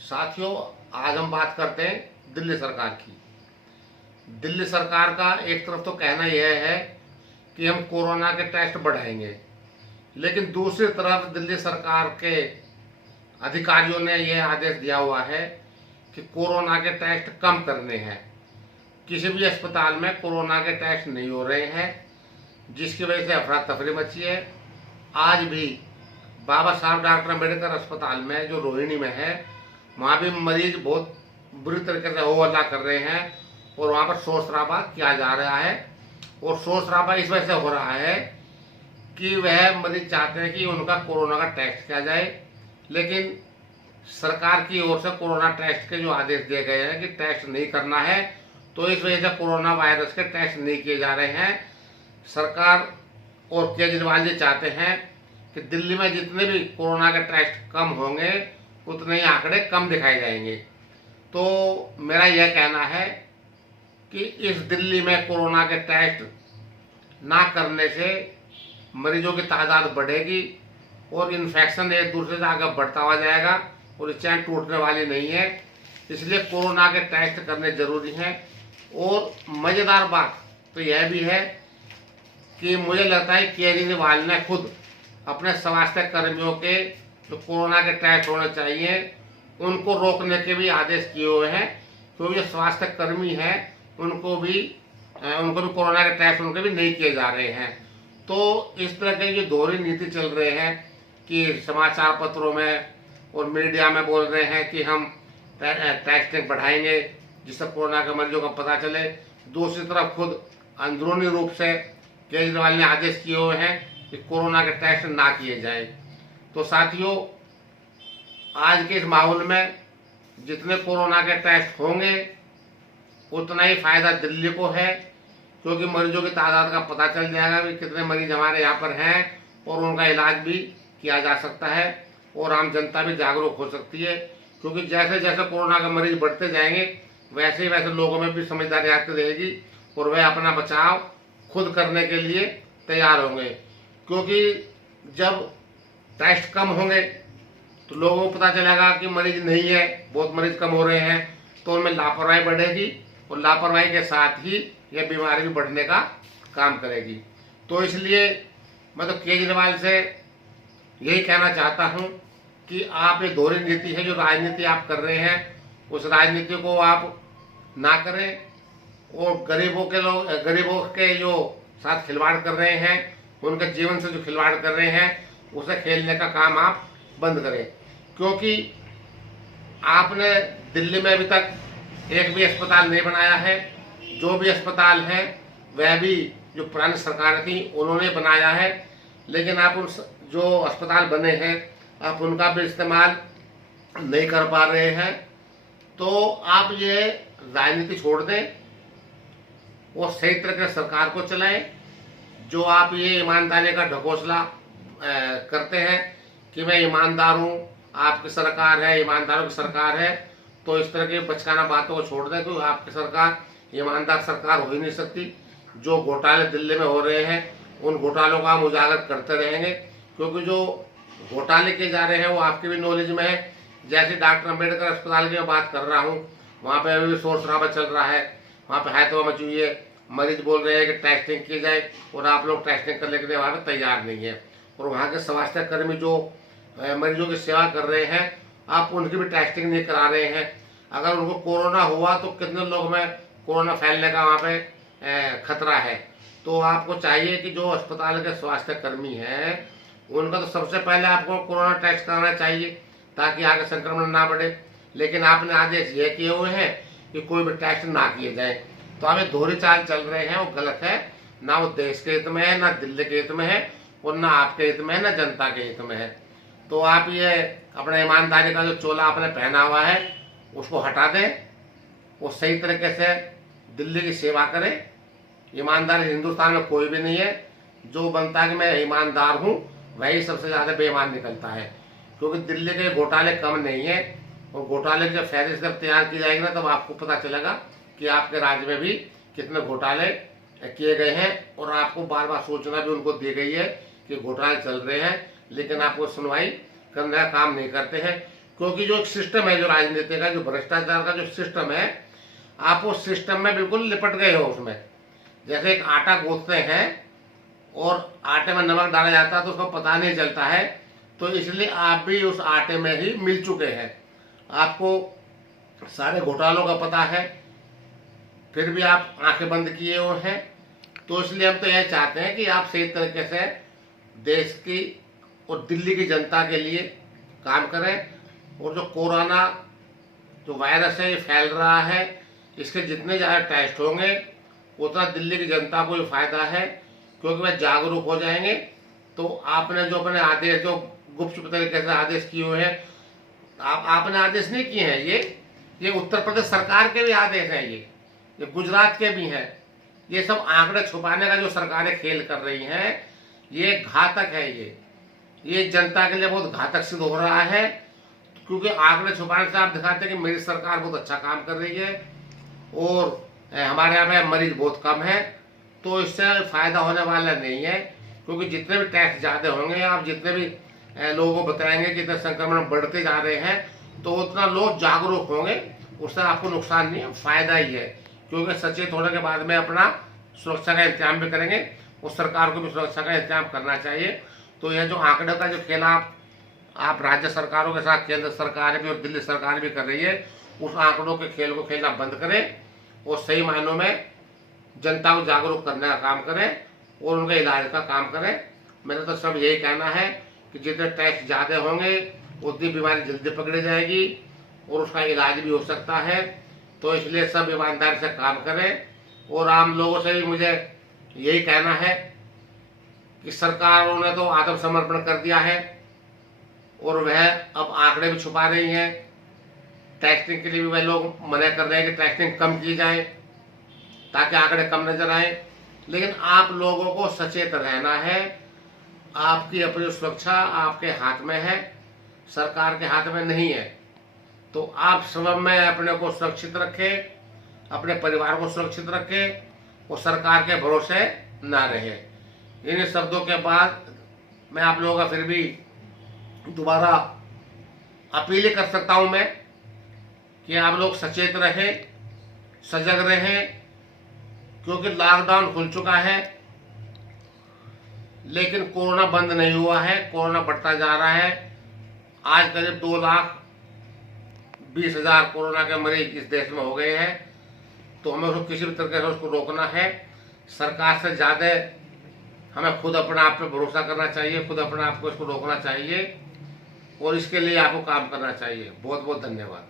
साथियों, आज हम बात करते हैं दिल्ली सरकार की। दिल्ली सरकार का एक तरफ तो कहना यह है कि हम कोरोना के टेस्ट बढ़ाएंगे, लेकिन दूसरी तरफ दिल्ली सरकार के अधिकारियों ने यह आदेश दिया हुआ है कि कोरोना के टेस्ट कम करने हैं। किसी भी अस्पताल में कोरोना के टेस्ट नहीं हो रहे हैं, जिसकी वजह से अफरा तफरी मची है। आज भी बाबा साहब डॉक्टर अम्बेडकर अस्पताल में जो रोहिणी में है, वहाँ भी मरीज बहुत बुरी तरीके से हो हल्ला कर रहे हैं और वहाँ पर शोर शराबा किया जा रहा है। और शोर शराबा इस वजह से हो रहा है कि वह मरीज चाहते हैं कि उनका कोरोना का टेस्ट किया जाए, लेकिन सरकार की ओर से कोरोना टेस्ट के जो आदेश दिए गए हैं कि टेस्ट नहीं करना है, तो इस वजह से कोरोना वायरस के टेस्ट नहीं किए जा रहे हैं। सरकार और केजरीवाल जी चाहते हैं कि दिल्ली में जितने भी कोरोना के टेस्ट कम होंगे उतने ही आंकड़े कम दिखाए जाएंगे। तो मेरा यह कहना है कि इस दिल्ली में कोरोना के टेस्ट ना करने से मरीजों की तादाद बढ़ेगी और इन्फेक्शन एक दूसरे से आगे बढ़ता हुआ जाएगा और चैन टूटने वाली नहीं है। इसलिए कोरोना के टेस्ट करने जरूरी हैं। और मज़ेदार बात तो यह भी है कि मुझे लगता है केजरीवाल ने खुद अपने स्वास्थ्य कर्मियों के जो कोरोना के टेस्ट होने चाहिए उनको रोकने के भी आदेश किए हुए हैं, क्योंकि जो स्वास्थ्य कर्मी हैं उनको भी कोरोना के टेस्ट उनके भी नहीं किए जा रहे हैं। तो इस तरह के ये दोहरी नीति चल रहे हैं कि समाचार पत्रों में और मीडिया में बोल रहे हैं कि हम टेस्टिंग बढ़ाएंगे जिससे कोरोना के मरीजों का पता चले। दूसरी तरफ खुद अंदरूनी रूप से केजरीवाल ने आदेश किए हुए हैं कि कोरोना के टेस्ट ना किए जाएं। तो साथियों, आज के इस माहौल में जितने कोरोना के टेस्ट होंगे उतना ही फायदा दिल्ली को है, क्योंकि मरीजों की तादाद का पता चल जाएगा कि कितने मरीज हमारे यहाँ पर हैं और उनका इलाज भी किया जा सकता है और आम जनता भी जागरूक हो सकती है। क्योंकि जैसे जैसे कोरोना के मरीज बढ़ते जाएंगे वैसे ही वैसे लोगों में भी समझदारी आती रहेगी और वह अपना बचाव खुद करने के लिए तैयार होंगे। क्योंकि जब टेस्ट कम होंगे तो लोगों को पता चलेगा कि मरीज नहीं है, बहुत मरीज कम हो रहे हैं, तो उनमें लापरवाही बढ़ेगी और लापरवाही के साथ ही यह बीमारी भी बढ़ने का काम करेगी। तो इसलिए मैं तो केजरीवाल से यही कहना चाहता हूं कि आप ये दोहरी नीति है, जो राजनीति आप कर रहे हैं, उस राजनीति को आप ना करें और गरीबों के जो साथ खिलवाड़ कर रहे हैं, उनके जीवन से जो खिलवाड़ कर रहे हैं, उसे खेलने का काम आप बंद करें। क्योंकि आपने दिल्ली में अभी तक एक भी अस्पताल नहीं बनाया है। जो भी अस्पताल है वह भी जो पुरानी सरकार थी उन्होंने बनाया है, लेकिन आप उन जो अस्पताल बने हैं आप उनका भी इस्तेमाल नहीं कर पा रहे हैं। तो आप ये राजनीति छोड़ दें और सही तरह से सरकार को चलाएं। जो आप ये ईमानदारी का ढकोसला करते हैं कि मैं ईमानदार हूँ, आपकी सरकार है, ईमानदारों की सरकार है, तो इस तरह की बचकाना बातों को छोड़ दें। क्योंकि आपकी सरकार ईमानदार सरकार हो ही नहीं सकती। जो घोटाले दिल्ली में हो रहे हैं उन घोटालों का हम उजागर करते रहेंगे, क्योंकि जो घोटाले किए जा रहे हैं वो आपके भी नॉलेज में है। जैसे डॉक्टर अम्बेडकर अस्पताल की मैं बात कर रहा हूँ, वहाँ पे अभी भी शोर शराबा चल रहा है, वहाँ पे है तो मची हुई है। मरीज बोल रहे हैं कि टेस्टिंग की जाए और आप लोग टेस्टिंग करने के लिए वहाँ पे तैयार नहीं है। और वहाँ के स्वास्थ्य कर्मी जो मरीजों की सेवा कर रहे हैं, आप उनकी भी टेस्टिंग नहीं करा रहे हैं। अगर उनको कोरोना हुआ तो कितने लोग में कोरोना फैलने का वहाँ पे खतरा है। तो आपको चाहिए कि जो अस्पताल के स्वास्थ्य कर्मी हैं उनका तो सबसे पहले आपको कोरोना टेस्ट कराना चाहिए ताकि आगे संक्रमण ना बढ़े। लेकिन आपने आदेश ये किए हुए हैं कि कोई भी टेस्ट ना किए जाए। तो आप ये दोहरी चाल चल रहे हैं, वो गलत है। ना वो देश के हित में है, ना दिल्ली के हित में है और ना आपके हित में है, ना जनता के हित में है। तो आप ये अपने ईमानदारी का जो चोला आपने पहना हुआ है उसको हटा दें, वो सही तरीके से दिल्ली की सेवा करें। ईमानदार हिंदुस्तान में कोई भी नहीं है। जो बनता है कि मैं ईमानदार हूँ वही सबसे ज़्यादा बेईमान निकलता है, क्योंकि दिल्ली के घोटाले कम नहीं है। और घोटाले की जब फहरिस्त जब तैयार की जाएगी ना, तब आपको पता चलेगा कि आपके राज्य में भी कितने घोटाले किए गए हैं। और आपको बार बार सूचना भी उनको दी गई है कि घोटाले चल रहे हैं, लेकिन आपको सुनवाई करने का काम नहीं करते हैं। क्योंकि जो एक सिस्टम है, जो राजनीति का, जो भ्रष्टाचार का जो सिस्टम है, आप उस सिस्टम में बिल्कुल लिपट गए हो उसमें। जैसे एक आटा गूंथते हैं और आटे में नमक डाला जाता है तो उसको पता नहीं चलता है, तो इसलिए आप भी उस आटे में ही मिल चुके हैं। आपको सारे घोटालों का पता है, फिर भी आप आंखें बंद किए हुए हैं। तो इसलिए हम तो यह चाहते हैं कि आप सही तरीके से देश की और दिल्ली की जनता के लिए काम करें, और जो कोरोना जो वायरस है ये फैल रहा है, इसके जितने ज़्यादा टेस्ट होंगे उतना दिल्ली की जनता को भी फायदा है, क्योंकि वह जागरूक हो जाएंगे। तो आपने जो अपने आदेश जो गुप्त तरीके से आदेश किए हुए हैं, आपने आदेश नहीं किए हैं, ये उत्तर प्रदेश सरकार के भी आदेश हैं, ये गुजरात के भी हैं। ये सब आंकड़े छुपाने का जो सरकारें खेल कर रही हैं, ये घातक है। ये जनता के लिए बहुत घातक सिद्ध हो रहा है, क्योंकि आंकड़े छुपाने से आप दिखाते हैं कि मेरी सरकार बहुत अच्छा काम कर रही है और हमारे यहाँ पे मरीज बहुत कम है। तो इससे फायदा होने वाला नहीं है, क्योंकि जितने भी टैक्स ज़्यादा होंगे, आप जितने भी लोगों को बताएंगे कि इतने संक्रमण बढ़ते जा रहे हैं, तो उतना लोग जागरूक होंगे, उससे आपको नुकसान नहीं है, फायदा ही है। क्योंकि सचेत होने के बाद में अपना सुरक्षा का इंतजाम भी करेंगे और सरकार को भी सुरक्षा का इंतजाम करना चाहिए। तो यह जो आंकड़ों का जो खेल आप राज्य सरकारों के साथ केंद्र सरकार भी और दिल्ली सरकार भी कर रही है, उस आंकड़ों के खेल को खेलना बंद करें और सही मायनों में जनता को जागरूक करने का काम करें और उनके इलाज का काम करें। मेरा तो सब यही कहना है कि जितने टैक्स ज़्यादा होंगे उतनी बीमारी जल्दी पकड़ी जाएगी और उसका इलाज भी हो सकता है। तो इसलिए सब ईमानदारी से काम करें। और आम लोगों से भी मुझे यही कहना है कि सरकारों ने तो आत्मसमर्पण कर दिया है और वह अब आंकड़े भी छुपा रही हैं। टेस्टिंग के लिए भी वह लोग मना कर रहे हैं कि टेस्टिंग कम की जाए ताकि आंकड़े कम नजर आए। लेकिन आप लोगों को सचेत रहना है। आपकी अपनी सुरक्षा आपके हाथ में है, सरकार के हाथ में नहीं है। तो आप सब में अपने को सुरक्षित रखें, अपने परिवार को सुरक्षित रखें और सरकार के भरोसे ना रहे। इन शब्दों के बाद मैं आप लोगों का फिर भी दोबारा अपील कर सकता हूं मैं कि आप लोग सचेत रहें, सजग रहें, क्योंकि लॉकडाउन खुल चुका है लेकिन कोरोना बंद नहीं हुआ है, कोरोना बढ़ता जा रहा है। आज करीब 2,20,000 कोरोना के मरीज इस देश में हो गए हैं। तो हमें उसको किसी भी तरीके से उसको रोकना है। सरकार से ज़्यादा हमें खुद अपने आप पे भरोसा करना चाहिए, खुद अपने आप को इसको रोकना चाहिए और इसके लिए आपको काम करना चाहिए। बहुत बहुत धन्यवाद।